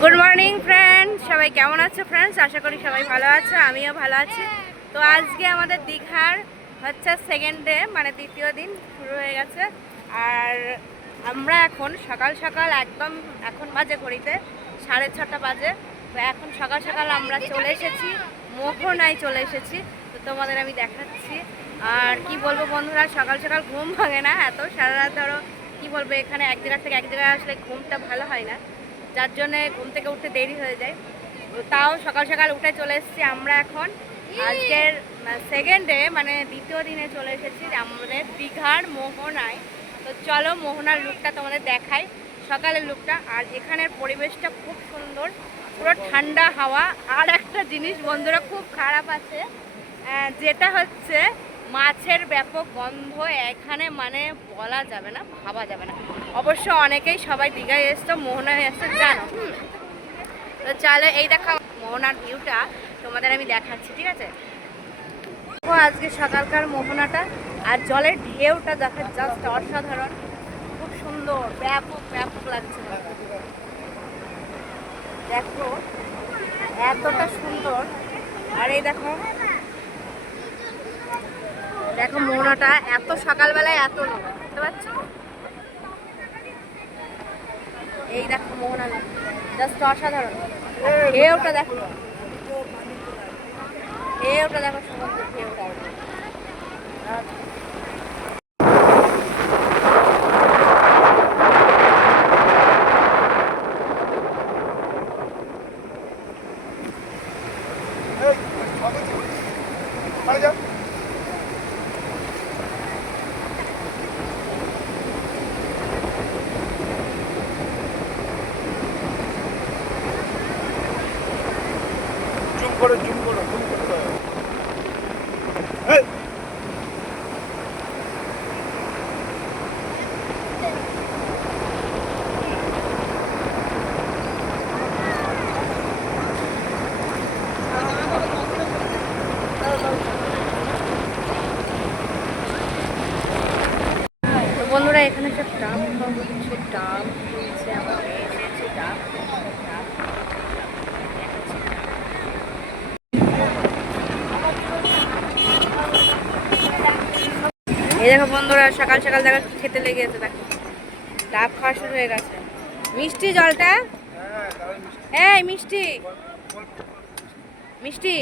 Good morning friends, সবাই কেমন আছো ফ্রেন্ডস? আশা করি সবাই ভালো আছো, আমিও ভালো আছি। তো আজকে আমাদের দীঘার হচ্ছে সেকেন্ড ডে, মানে দ্বিতীয় দিন শুরু হয়ে গেছে। আর আমরা এখন সকাল সকাল একদম, এখন বাজে ঘড়িতে 6:30 বাজে। তো এখন সকাল সকাল আমরা চলে এসেছি, মোহনায় চলে এসেছি। তো তোমাদের আমি দেখাচ্ছি। আর কি বলবো বন্ধুরা, সকাল সকাল ঘুম ভাঙে না, এত সারা রাত ধরো কি বলবো, এখানে এক জায়গা থেকে এক জায়গায় আসলে ঘুমটা ভালো হয় না, যার জন্যে ঘুম থেকে উঠতে দেরি হয়ে যায়। তাও সকাল সকাল উঠে চলে এসেছি আমরা এখন আজকের সেকেন্ড ডে, মানে দ্বিতীয় দিনে চলে এসেছি আমাদের দীঘার মোহনায়। তো চলো মোহনার লুকটা তোমাদের দেখাই, সকালের লুকটা। আর এখানের পরিবেশটা খুব সুন্দর, পুরো ঠান্ডা হাওয়া। আর একটা জিনিস বন্ধুরা খুব খারাপ আছে, যেটা হচ্ছে মাছের ব্যাপক গন্ধ এখানে, মানে বলা যাবে না, ভাবা যাবে না। অবশ্য অনেকেই সবাই দীঘায় এসছো, মোহনায় এসছো জানো। তো চলো এই দেখা মোহনার ভিউটা তোমাদের আমি দেখাচ্ছি, ঠিক আছে? আজকে সকালকার মোহনাটা আর জলের ঢেউটা দেখা জাস্ট অসাধারণ, খুব সুন্দর, ব্যাপক ব্যাপক লাগছে। দেখো এতটা সুন্দর। আর এই দেখো দেখো মোহনাটা এত সকালবেলায় এত লোক, বুঝতে পারছো? এই দেখো মোহনা জাস্ট অসাধারণ। ঢেউটা দেখো, ঢেউটা দেখো, সমুদ্রের ঢেউটা। বন্ধুরা এখানে সব ডাব হচ্ছে, ডাব হচ্ছে, আমার এসেছে ডাব। এই দেখো বন্ধুরা সকাল সকাল দেখো খেতে লেগে গেছে, দেখো ডাব খাওয়া শুরু হয়ে গেছে। মিষ্টি জলটা, এই মিষ্টি মিষ্টি,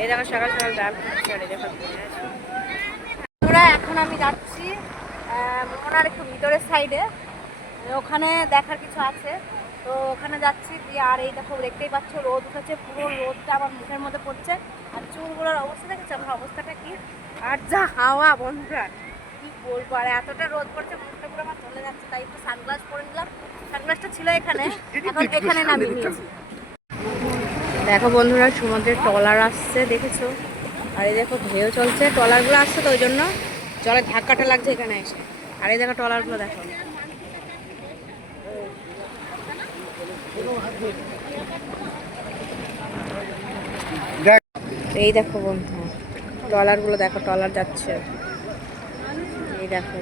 এই দেখো সকাল সকাল ডাব খাচ্ছে। আর এই দেখো বন্ধুরা এখন আমি যাচ্ছি মোহনার একটু ভিতরের সাইডে, ওখানে দেখার কিছু আছে, তো ওখানে যাচ্ছি দিয়ে। আর এই দেখো দেখতেই পাচ্ছ রোদ উঠেছে, পুরো রোদটা আমার মুখের মধ্যে পড়ছে। আর চুলগুলোর অবস্থা দেখেছো আমার অবস্থাটা কি, আর যা হাওয়া বন্ধুরা কি বলবো। আর এতটা রোদ পড়ছে, মুখটা পুরো আমার চলে যাচ্ছে, তাই একটু সানগ্লাস পরে নিলাম। সানগ্লাসটা ছিল এখানে, এখন এখানে নামিয়ে নিয়েছি। দেখো বন্ধুরা সমুদ্রের ট্রলার আসছে, দেখেছো? আর এই দেখো ঢেউ চলছে, ট্রলারগুলো আসছে, তো ওই জন্য জলের ধাক্কাটা লাগছে এখানে এসে। আর এই দেখো ট্রলারগুলো দেখো, এই দেখো বন্ধু ট্রলারগুলো দেখো, ট্রলার যাচ্ছে, এই দেখো।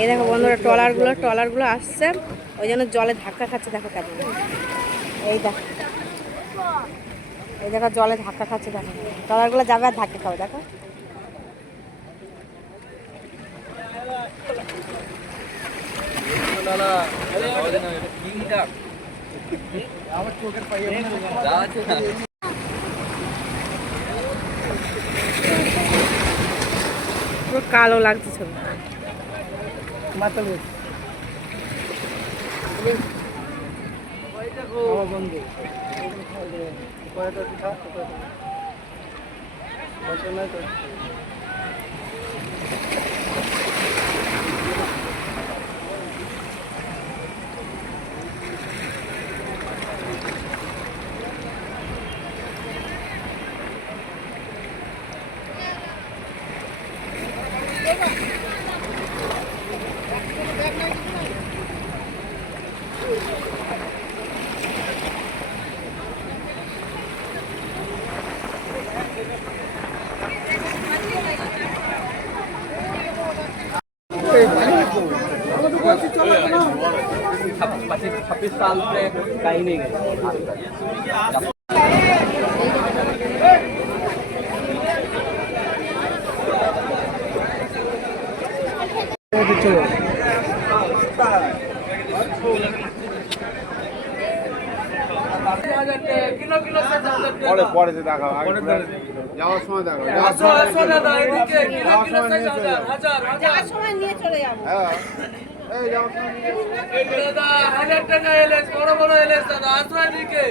এই দেখো বন্ধুরা ট্রলারগুলো আসছে, ওই জন্য জলে ধাক্কা খাচ্ছে, দেখো কেমন। এই দেখো, এই দেখো জলে ধাক্কা খাচ্ছে, দেখো ট্রলারগুলো যাবে আর ধাক্কা খাবে, দেখো। পুরো কালো লাগছে ছবি। छब्बीस साल से कहीं नहीं गए। পরে দেখা যাওয়ার সময় দেখা যাওয়ার সময় নিয়ে চলে যাবো। হ্যাঁ দাদা 1000 টাকা এলেস, বড় বড় এলেস দাদা, আসো এদিকে।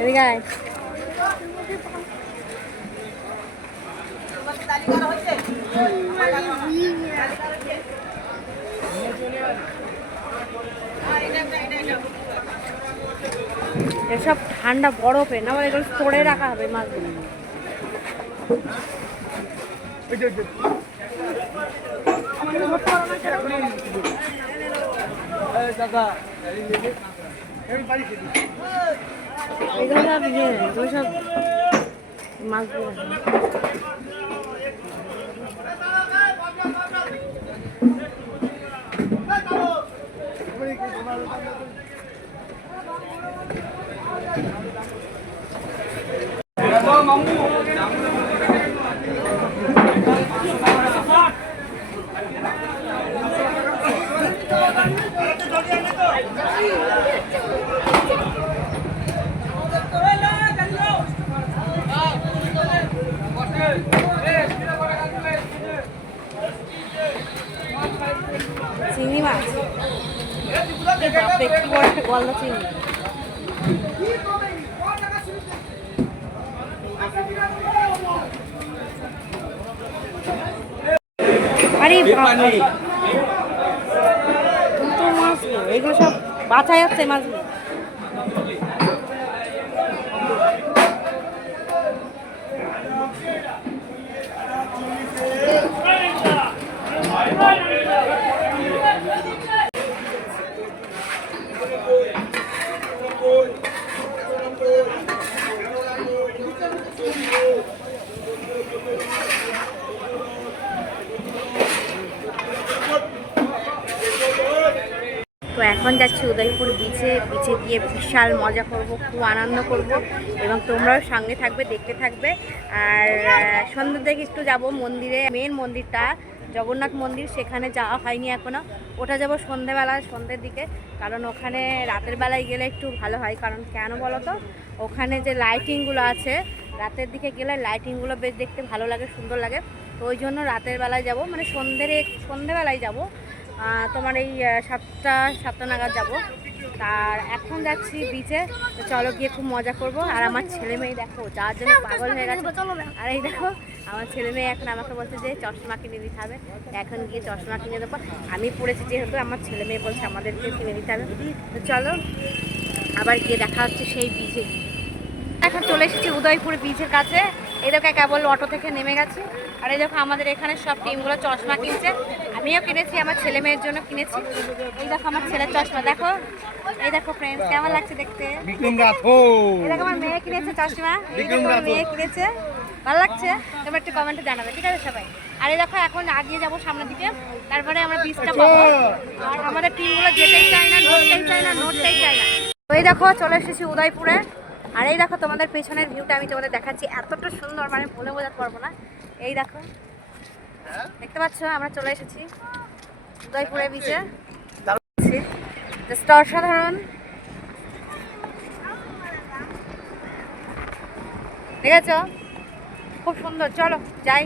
এদিকে আয়। এসব ঠান্ডা বরফে না, মানে এগুলো স্টোরে রাখা হবে মাছগুলো। এগুলো সব মাছগুলো চিংড়ি মাছ। বাপরে কি বড় একটা গলদা চিংড়ি। আরে মাছ এগুলো সব বাছাই হচ্ছে মাছগুলো। তো এখন যাচ্ছি উদয়পুর বিচে গিয়ে বিশাল মজা করব, খুব আনন্দ করব এবং তোমরাও সঙ্গে থাকবে, দেখতে থাকবে। আর সন্ধ্যের দিকে একটু যাব মন্দিরে, মেন মন্দিরটা জগন্নাথ মন্দির, সেখানে যাওয়া হয়নি এখনও। ওটা যাব সন্ধ্যের দিকে, কারণ ওখানে রাতের বেলায় গেলে একটু ভালো হয়। কারণ কেন বলো তো, ওখানে যে লাইটিংগুলো আছে রাতের দিকে গেলে লাইটিংগুলো বেশ দেখতে ভালো লাগে, সুন্দর লাগে। তো ওই জন্য রাতের বেলায় যাব, মানে সন্ধ্যেবেলায় যাব। তোমার এই 7টা নাগাদ যাব। আর এখন যাচ্ছি বিচে, তো চলো গিয়ে খুব মজা করব। আর আমার ছেলে মেয়ে দেখো যার জন্য পাগল হয়ে গেছে। আর এই দেখো আমার ছেলে মেয়ে এখন আমাকে বলছে যে চশমা কিনে দিতে হবে, এখন গিয়ে চশমা কিনে দেবো। আমি পড়েছি যেহেতু, আমার ছেলে মেয়ে বলছে আমাদেরকে কিনে দিতে হবে। তো চলো আবার গিয়ে দেখা হচ্ছে সেই বিচে। এখন চলে এসেছি উদয়পুর বিচের কাছে। এই দেখো কেবল অটো থেকে নেমে গেছি। আর এই দেখো আমাদের এখানে সব টিমগুলো চশমা কিনছে, আমিও কিনেছি, আমার ছেলে মেয়ের জন্য কিনেছি। এই দেখো আমার ছেলের চশমা, দেখো এই দেখো ফ্রেন্ডস কেমন লাগছে দেখতে। এই দেখো আমার মেয়ে কিনেছে চশমা, এই দেখো আমার মেয়ে কিনেছে, ভালো লাগছে? তোমরা একটু কমেন্টে জানাবে, ঠিক আছে সবাই। আর এই দেখো এখন আগিয়ে যাবো সামনের দিকে, তারপরে আমরা বিচটা পাবো। আর আমাদের টিমগুলো যেতেই চায় না, নড়তেই চায় না। তো এই দেখো চলে এসেছি উদয়পুরে। আর এই দেখো তোমাদের পেছনের ভিউটা আমি তোমাদের দেখাচ্ছি, এতটা সুন্দর মানে বলে বোঝাতে পারবো না। এই দেখো দেখতে পাচ্ছ আমরা চলে এসেছি উদয়পুরে বিচে, জাস্ট অসাধারণ। দেখেছো খুব সুন্দর, চলো যাই।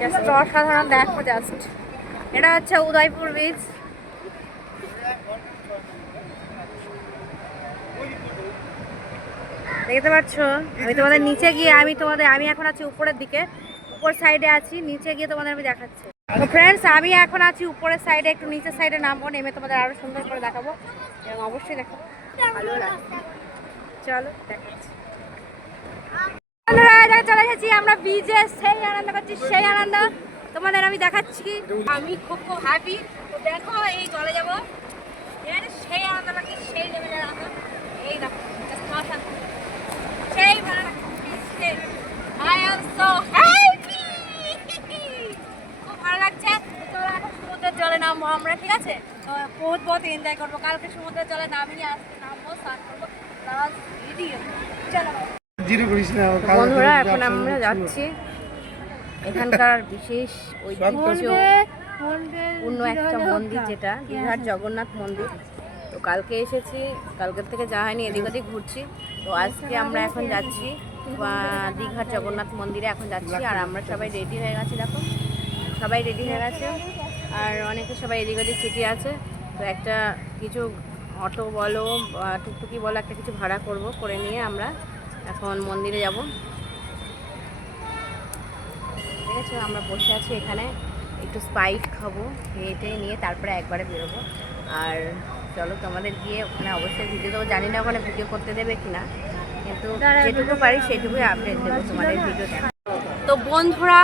জাস্ট অসাধারণ, দেখো জাস্ট, এটা হচ্ছে উদয়পুর বিচ। দেখতে পাচ্ছ আমি তোমাদের নিচে গিয়ে আমি এখন আছি উপরের দিকে, উপর সাইডে আছি, নিচে গিয়ে তোমাদের আমি দেখাচ্ছি। তো ফ্রেন্ডস আমি এখন আছি উপরের সাইডে, একটু নিচের সাইডে নামবো, নেমে তোমাদের আরো সুন্দর করে দেখাবো এবং অবশ্যই দেখাবো, ভালো লাগবে। চলো দেখাচ্ছি। বন্ধুরা চলে এসেছি আমরা বিচে, সেই আনন্দ করছি, সেই আনন্দ তোমাদের আমি দেখাচ্ছি। আমি খুব খুব হ্যাপি। তো দেখো এই জলে যাবো, সেই আনন্দ লাগছে, সেই লেভেলের আনন্দ। এই দেখো সেই ভালো লাগছে, আই এম সো হ্যাপি, খুব ভালো লাগছে। চলো এখন সমুদ্রের জলে নামবো আমরা, ঠিক আছে? তো বহুত এনজয় করবো। কালকে সমুদ্রের জলে নামিনি, আজকে নামবো, স্নান করবো, প্লাস ভিডিও। চলো বন্ধুরা এখন আমরা যাচ্ছি এখানকার বিশেষ ঐতিহ্যপূর্ণ একটা মন্দির, যেটা দীঘার জগন্নাথ মন্দির। তো কালকে এসেছি, কালকের থেকে যাওয়া হয়নি, এদিক ওদিক ঘুরছি। তো আজকে আমরা এখন যাচ্ছি দীঘার জগন্নাথ মন্দিরে এখন যাচ্ছি। আর আমরা সবাই রেডি হয়ে গেছি, দেখো সবাই রেডি হয়ে গেছে। আর অনেকে সবাই এদিক ওদিক চিঠি আছে। তো একটা কিছু অটো বলো বা টুকটুকি বলো, একটা কিছু ভাড়া করে নিয়ে আমরা এখন মন্দিরে যাব। ঠিক আছে, আমরা বসে আছি এখানে, একটু স্পাইট খাবো, খেয়ে নিয়ে তারপরে একবারে বেরোবো। আর চলো তোমাদের গিয়ে ওখানে অবশ্যই ভিডিও দেবো, জানি না ওখানে ভিডিও করতে দেবে কিনা, কিন্তু যেটুকু পারি সেটুকুই আপডেট দেবো তোমাদের ভিডিওতে। তো বন্ধুরা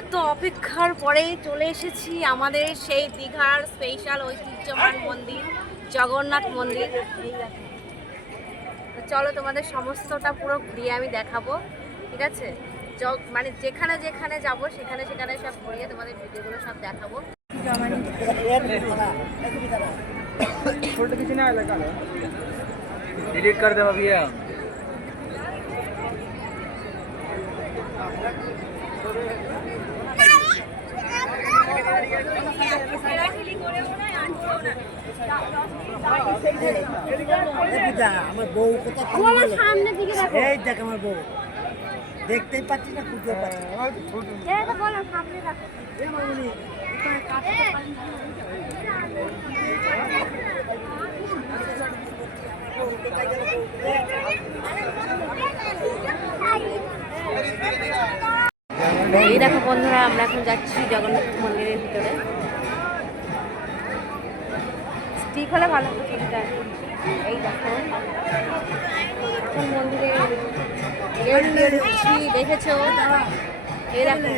এত অপেক্ষার পরে চলে এসেছি আমাদের সেই দীঘার স্পেশাল ঐতিহ্যবান মন্দির জগন্নাথ মন্দির। তো চলো তোমাদের সমস্তটা পুরো ঘুরিয়ে আমি দেখাবো, ঠিক আছে? মানে যেখানে যেখানে যাবো সেখানে সেখানে সব ঘুরিয়ে তোমাদের ভিডিওগুলো সব দেখাবো। डिलीट कर दे भैया। আমার বউ কোথায় সামনে দিকে দেখো, এই দেখ আমার বউ, দেখতেই পাচ্ছি না, খুঁজতে পাচ্ছি না। এই দেখো বন্ধুরা আমরা এখন যাচ্ছি জগন্নাথ মন্দিরের ভিতরে। ঠিক হলে ভালো হতো ছবিটা। এই দেখো এখন মন্দিরে গেট দিয়ে ঢুকছি, দেখেছো? এই দেখো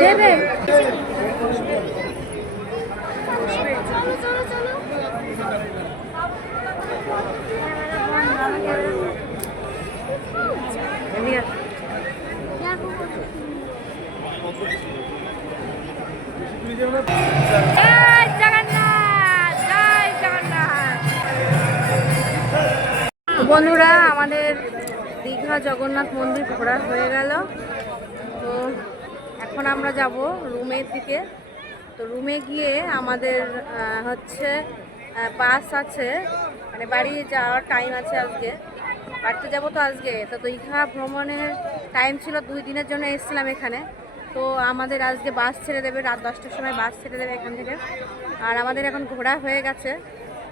দেবে। বন্ধুরা আমাদের দীঘা জগন্নাথ মন্দির ঘোরা হয়ে গেল। তো এখন আমরা যাব রুমের দিকে। তো রুমে গিয়ে আমাদের হচ্ছে বাস আছে, মানে বাড়ি যাওয়ার টাইম আছে, আজকে বাড়িতে যাবো। তো আজকে তো দীঘা ভ্রমণের টাইম ছিল, 2 দিনের জন্য এসেছিলাম এখানে। তো আমাদের আজকে বাস ছেড়ে দেবে, রাত 10টার সময় বাস ছেড়ে দেবে এখান থেকে। আর আমাদের এখন ঘোরা হয়ে গেছে,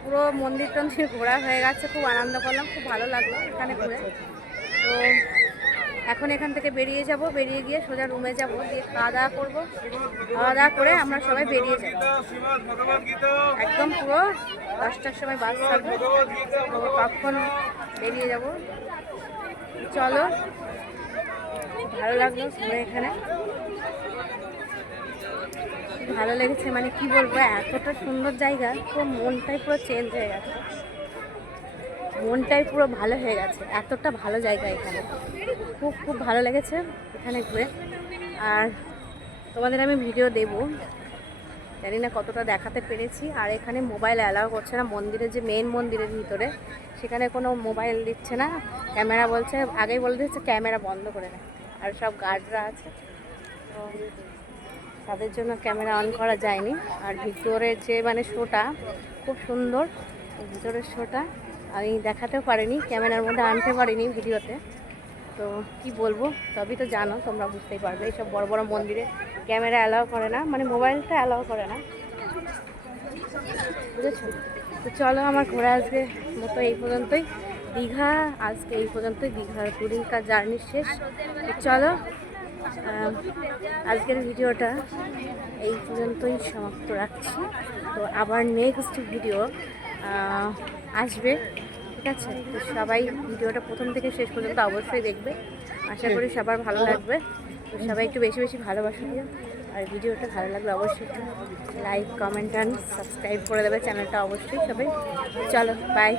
পুরো মন্দির টন্দির ঘোরা হয়ে গেছে, খুব আনন্দ করলাম, খুব ভালো লাগলো এখানে ঘুরে। তো এখন এখান থেকে বেরিয়ে যাব, বেরিয়ে গিয়ে সোজা রুমে যাব, দিয়ে খাওয়া দাওয়া করবো। খাওয়া দাওয়া করে আমরা সবাই বেরিয়ে যাব, একদম পুরো 10টার সময় বাস ছাড়বে, তো তখন বেরিয়ে যাব। চলো, ভালো লাগলো ঘুরে, এখানে ভালো লেগেছে, মানে কি বলবো, এতটা সুন্দর জায়গা, পুরো মনটাই পুরো চেঞ্জ হয়ে গেছে, মনটাই পুরো ভালো হয়ে গেছে, এতটা ভালো জায়গা এখানে, খুব খুব ভালো লেগেছে এখানে ঘুরে। আর তোমাদের আমি ভিডিও দেব, জানি না কতটা দেখাতে পেরেছি। আর এখানে মোবাইল অ্যালাউ করছে না, মন্দিরে যে মেন মন্দিরের ভিতরে সেখানে কোনো মোবাইল দিচ্ছে না, ক্যামেরা বলছে, আগেই বলে দিচ্ছে ক্যামেরা বন্ধ করে নেয়। আর সব গার্ডরা আছে, তো তাদের জন্য ক্যামেরা অন করা যায়নি। আর ভিতরের যে মানে শোটা খুব সুন্দর, ভিতরের শোটা আমি দেখাতেও পারিনি, ক্যামেরার মধ্যে আনতে পারিনি ভিডিওতে। তো কি বলবো, সবই তো জানো, তোমরা বুঝতেই পারবে। এইসব বড় বড় মন্দিরে ক্যামেরা অ্যালাউ করে না, মানে মোবাইলটা অ্যালাউ করে না, বুঝেছো? তো চলো, আমার ঘোরা আজকে মতো এই পর্যন্তই। দীঘা আজকে এই পর্যন্তই, দীঘার পুরীকার জার্নি শেষ। তো চলো, আজকের ভিডিওটা এই পর্যন্তই সমাপ্ত রাখছি। তো আবার নেক্সট ভিডিও আসবে, ঠিক আছে? তো সবাই ভিডিওটা প্রথম থেকে শেষ পর্যন্ত অবশ্যই দেখবে, আশা করি সবার ভালো লাগবে। তো সবাই একটু বেশি বেশি ভালোবাসা দিও। আর ভিডিওটা ভালো লাগলে অবশ্যই একটু লাইক, কমেন্ট অ্যান্ড সাবস্ক্রাইব করে দেবে চ্যানেলটা অবশ্যই সবাই। চলো, বাই।